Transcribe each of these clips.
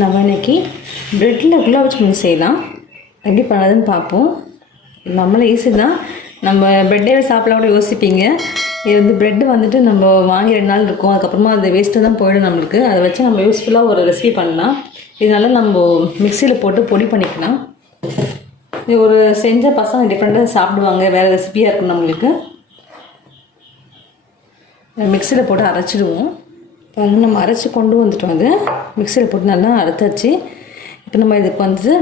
நம்ம இன்றைக்கி ப்ரெட்டில் குலாப் ஜாமுன் செய்யலாம். எப்படி பண்ணதுன்னு பார்ப்போம். நம்மளே ஈஸி தான். நம்ம ப்ரெட்டே சாப்பிட கூட யோசிப்பீங்க. இது வந்து ப்ரெட்டு வந்துட்டு நம்ம வாங்கி 2 நாள் இருக்கும், அதுக்கப்புறமா அது வேஸ்ட்டு தான் போயிடும் நம்மளுக்கு. அதை வச்சு நம்ம யூஸ்ஃபுல்லாக ஒரு ரெசிபி பண்ணலாம். இதனால் நம்ம மிக்சியில் போட்டு பொடி பண்ணிக்கலாம். இது ஒரு செஞ்ச பசங்க டிஃப்ரெண்ட்டாக சாப்பிடுவாங்க. வேறு ரெசிபியாக இருக்கும் நம்மளுக்கு. மிக்சியில் போட்டு அரைச்சிடுவோம். பாருங்க, நம்ம அரைச்சி கொண்டு வந்துட்டோம். அது மிக்சியில் போட்டு நல்லா அரைச்சாச்சு. இப்போ நம்ம இதுக்கு வந்துட்டு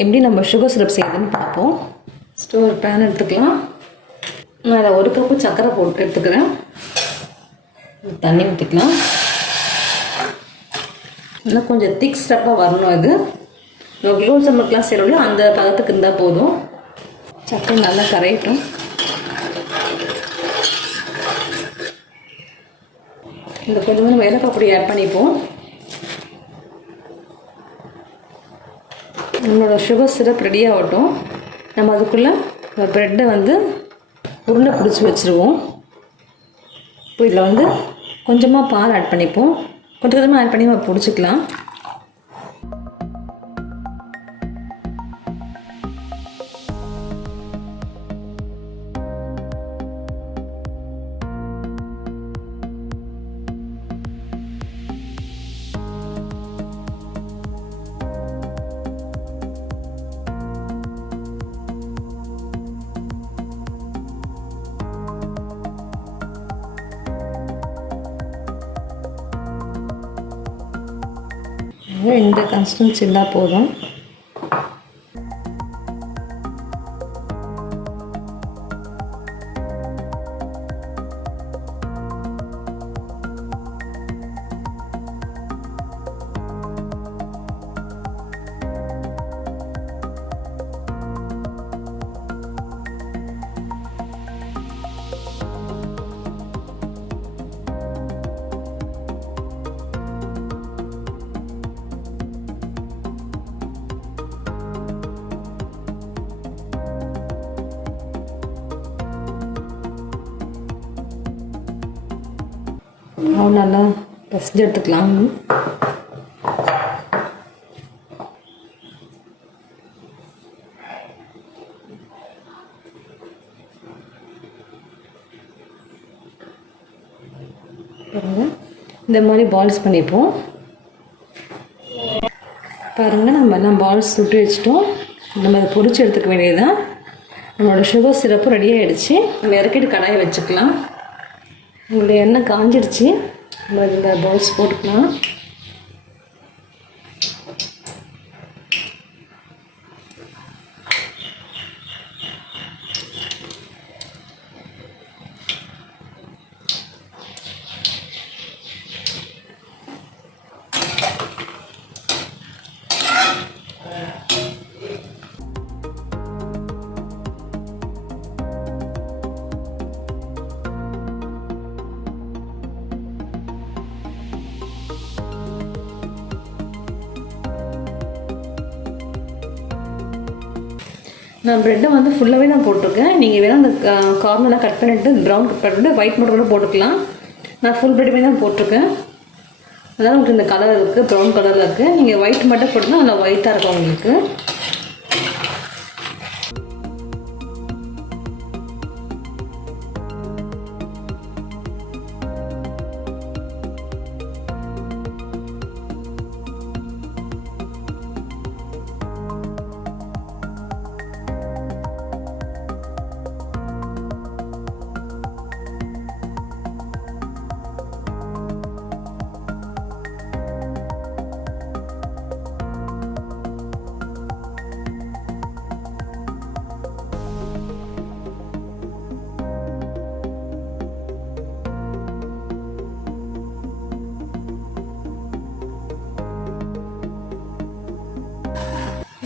எப்படி நம்ம சுகர் சிரப் செய்யுதுன்னு பார்ப்போம். ஸ்டோவ் ஒரு பேன் எடுத்துக்கலாம். நான் அதை 1 கப்பு சர்க்கரை போட்டு எடுத்துக்கிறேன். தண்ணி ஊற்றிக்கலாம். இன்னும் கொஞ்சம் திக் ஸ்டெப்பாக வரணும். இது குலோப் ஜாமுன்லாம் செய்கிறோம், அந்த பதத்துக்கு இருந்தால் போதும். சர்க்கரை நல்லா கரையட்டும். இந்த கொஞ்சம் நம்ம ஏலக்காய் பொடி ஆட் பண்ணிப்போம். நம்மளோட சுகர் சிரப் ரெடி ஆகட்டும். நம்ம அதுக்குள்ளே ப்ரெட்டை வந்து உருண்டை பிடிச்சி வச்சுருவோம். இப்போ இதில் வந்து கொஞ்சமாக பால் ஆட் பண்ணிப்போம். கொஞ்சம் கொஞ்சமாக ஆட் பண்ணி நம்ம பிடிச்சிக்கலாம். இந்த கன்சிஸ்டன்சி இருந்தால் போதும். நல்லா பசிஞ்சு எடுத்துக்கலாம். இந்த மாதிரி பால்ஸ் பண்ணிப்போம். பாருங்கள், நம்ம எல்லாம் பால்ஸ் சுட்டு வச்சிட்டோம். நம்ம அதை பொரிச்சு எடுத்துக்க வேண்டியதுதான். நம்மளோட சுகர் சிரப்பு ரெடி ஆகிடுச்சு. நம்ம இறக்கிட்டு கடாயை வச்சுக்கலாம். உங்களுடைய எண்ணெய் காஞ்சிடுச்சு. நம்ம இந்த பால்ஸ் போட்டுக்கலாம். நான் ப்ரெட்டை வந்து ஃபுல்லாகவே நான் போட்டிருக்கேன். நீங்கள் வேணால் அந்த கார்னெலாம் கட் பண்ணிவிட்டு ப்ரௌன் கட் பண்ணிவிட்டு ஒயிட் மட்டும் கூட போட்டுக்கலாம். நான் ஃபுல் ப்ரெட்டுமே தான் போட்டிருக்கேன். அதான் உங்களுக்கு இந்த கலர் இருக்குது, ப்ரௌன் கலரில் இருக்குது. நீங்கள் ஒயிட் மட்டும் போட்டுனா நல்லா ஒயிட்டாக இருக்கும் உங்களுக்கு.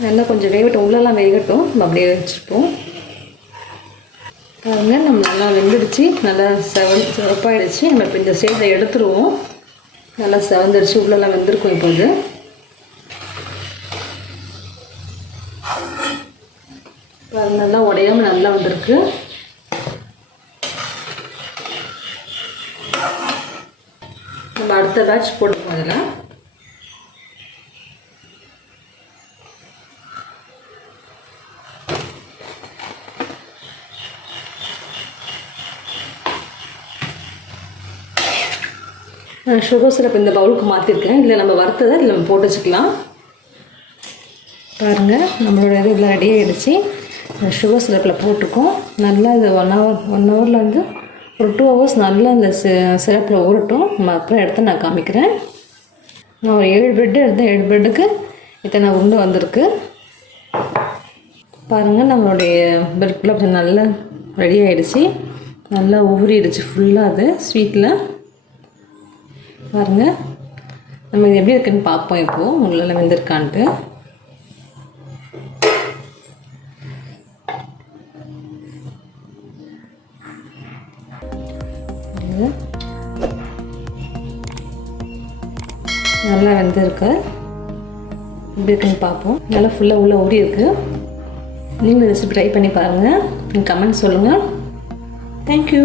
நல்லா கொஞ்சம் வேகட்டும், உள்ளெல்லாம் வேகட்டும். நம்ம அப்படியே வச்சுருப்போம். பாருங்கள், நம்ம நல்லா வெந்துடுச்சு. நல்லா சிவப்பாயிடுச்சு. நம்ம இப்போ இந்த ஸ்டேஜில் எடுத்துருவோம். நல்லா செவந்துடுச்சு, உள்ளெல்லாம் வெந்திருக்கும். இப்போ இது பாருங்கள், நல்லா உடையாமல் நல்லா வந்திருக்கு. நம்ம அடுத்த பேட்ச் போட்டுப்போம். அதில் சுகர் சிரப் இந்த பவுலுக்கு மாற்றிருக்கேன். இதில் நம்ம வறுத்ததை இதில் நம்ம போட்டு வச்சுக்கலாம். பாருங்கள், நம்மளோட இது இதில் ரெடி ஆகிடுச்சு. சுகர் சிரப்பில் போட்டிருக்கோம். நல்லா இது 1 ஹவரில் வந்து ஒரு 2 ஹவர்ஸ் நல்லா இந்த சிரப்பில் ஊறட்டும். நம்ம அப்புறம் எடுத்து நான் காமிக்கிறேன். நான் ஒரு 7 ப்ரெட்டு எடுத்தேன். 7 ப்ரெட்டுக்கு இத்தனை உருண்டை வந்திருக்கு. பாருங்கள், நம்மளுடைய பிரெட் குலாப் ஜாமுன் நல்லா ரெடி ஆகிடுச்சு. நல்லா ஊறிடுச்சு ஃபுல்லாக அது ஸ்வீட்டில். பாருங்கள், நம்ம இது எப்படி இருக்குன்னு பார்ப்போம். இப்போது உங்களெல்லாம் வெந்திருக்கான்ட்டு. நல்லா வெந்திருக்கு. எப்படி இருக்குன்னு பார்ப்போம். நல்லா ஃபுல்லாக உள்ளே ஊறி இருக்குது. நீங்களும் ரெசிபி ட்ரை பண்ணி பாருங்கள். கமெண்ட் சொல்லுங்கள். தேங்க்யூ.